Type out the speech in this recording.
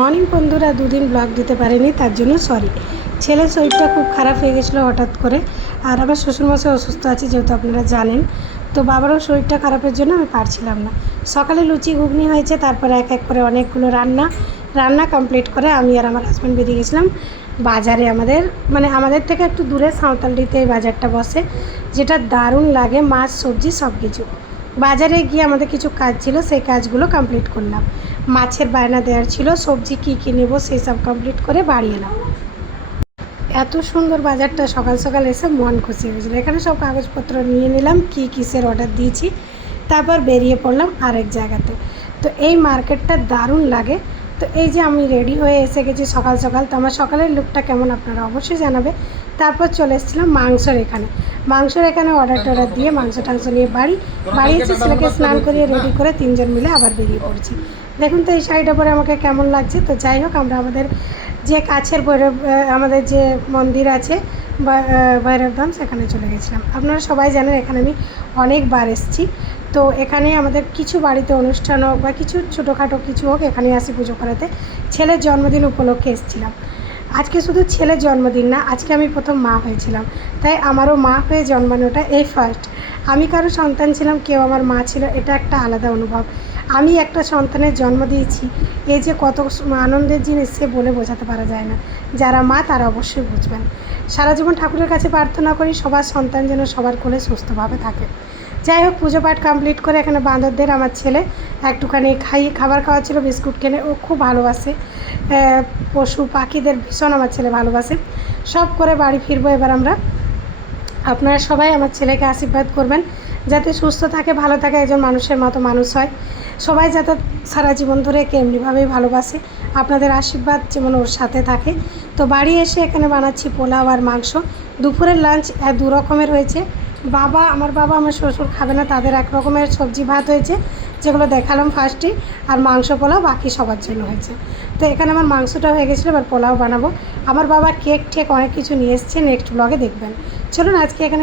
Morning বন্ধুরা, দুদিন blog দিতে পারিনি, তার জন্য সরি। ছেলের শরীরটা খুব খারাপ হয়ে গেছিলো হঠাৎ করে। আর আমার শ্বশুরমশাই অসুস্থ আছে, যেহেতু আপনারা জানেন। তো বাবারও শরীরটা খারাপের জন্য আমি পারছিলাম না। সকালে লুচি ঘুগনি হয়েছে, তারপরে এক এক করে অনেকগুলো রান্না কমপ্লিট করে আমি আর আমার হাজব্যান্ড বেরিয়ে গেছিলাম বাজারে। আমাদের থেকে একটু দূরে সাঁওতালডিতে এই বাজারটা বসে, যেটা দারুণ লাগে, মাছ সবজি সব কিছু। বাজারে গিয়ে আমাদের কিছু কাজ ছিল, সেই কাজগুলো কমপ্লিট করলাম। মাছের বায়না দেওয়ার ছিল, সবজি কী নেব সেই সব কমপ্লিট করে বাড়ি এলাম। এত সুন্দর বাজারটা, সকাল সকাল এসে মন খুশি হয়েছিলো। এখানে সব কাগজপত্র নিয়ে নিলাম, কিসের অর্ডার দিয়েছি, তারপর বেরিয়ে পড়লাম আরেক জায়গাতে। তো এই মার্কেটটা দারুণ লাগে। তো এই যে আমি রেডি হয়ে এসে গেছি সকাল সকাল। তো আমার সকালের লুকটা কেমন আপনারা অবশ্যই জানাবে। তারপর চলে এসেছিলাম মাংসের এখানে অর্ডার দিয়ে মাংস টাংস নিয়ে বাড়ি এসে ছেলেকে স্নান করিয়ে রেডি করে তিনজন মিলে আবার বেরিয়ে পড়ছি। দেখুন তো এই শাড়িটা পরে আমাকে কেমন লাগছে। তো যাই হোক, আমরা আমাদের যে কাছের আমাদের যে মন্দির আছে ভৈরবধাম, সেখানে চলে গেছিলাম। আপনারা সবাই জানেন এখানে আমি অনেকবার এসেছি। তো এখানে আমাদের কিছু বাড়িতে অনুষ্ঠান হোক বা কিছু ছোটোখাটো কিছু হোক, এখানে আসি পুজো করাতে। ছেলের জন্মদিন উপলক্ষে এসেছিলাম। আজকে শুধু ছেলের জন্মদিন না, আজকে আমি প্রথম মা হয়েছিলাম। তাই আমারও মা হয়ে জন্মানোটা এই ফার্স্ট। আমি কারো সন্তান ছিলাম, কেউ আমার মা ছিল, এটা একটা আলাদা অনুভব। আমি একটা সন্তানের জন্ম দিয়েছি, এই যে কত আনন্দের জিনিস সে বলে বোঝাতে পারা যায় না। যারা মা তারা অবশ্যই বুঝবেন। সারা জীবন ঠাকুরের কাছে প্রার্থনা করি সবার সন্তান যেন সবার কোলে সুস্থভাবে থাকে। যাই হোক, পুজো পাঠ কমপ্লিট করে এখানে বাঁদরদের আমার ছেলে একটুখানি খাবার খাওয়াচ্ছিল, বিস্কুট কিনে। ও খুব ভালোবাসে পশু পাখিদের, ভীষণ আমার ছেলে ভালোবাসে। সব করে বাড়ি ফিরবো এবার আমরা। আপনারা সবাই আমার ছেলেকে আশীর্বাদ করবেন যাতে সুস্থ থাকে, ভালো থাকে, একজন মানুষের মতো মানুষ হয়। সবাই যাতে সারা জীবন ধরে একে এমনিভাবেই ভালোবাসে, আপনাদের আশীর্বাদ যেমন ওর সাথে থাকে। তো বাড়ি এসে এখানে বানাচ্ছি পোলাও আর মাংস। দুপুরের লাঞ্চ দু রকমের হয়েছে। আমার বাবা আমার শ্বশুর খাবে না, তাদের এক রকমের সবজি ভাত হয়েছে, যেগুলো দেখালাম ফার্স্টে। আর মাংস পোলাও বাকি সবার জন্য হয়েছে। তো এখানে আমার মাংসটা হয়ে গেছিলো, এবার পোলাও বানাবো। আমার বাবা কেক ঠেক অনেক কিছু নিয়ে এসছে, নেক্সট ব্লগে দেখবেন। চলুন আজকে এখানে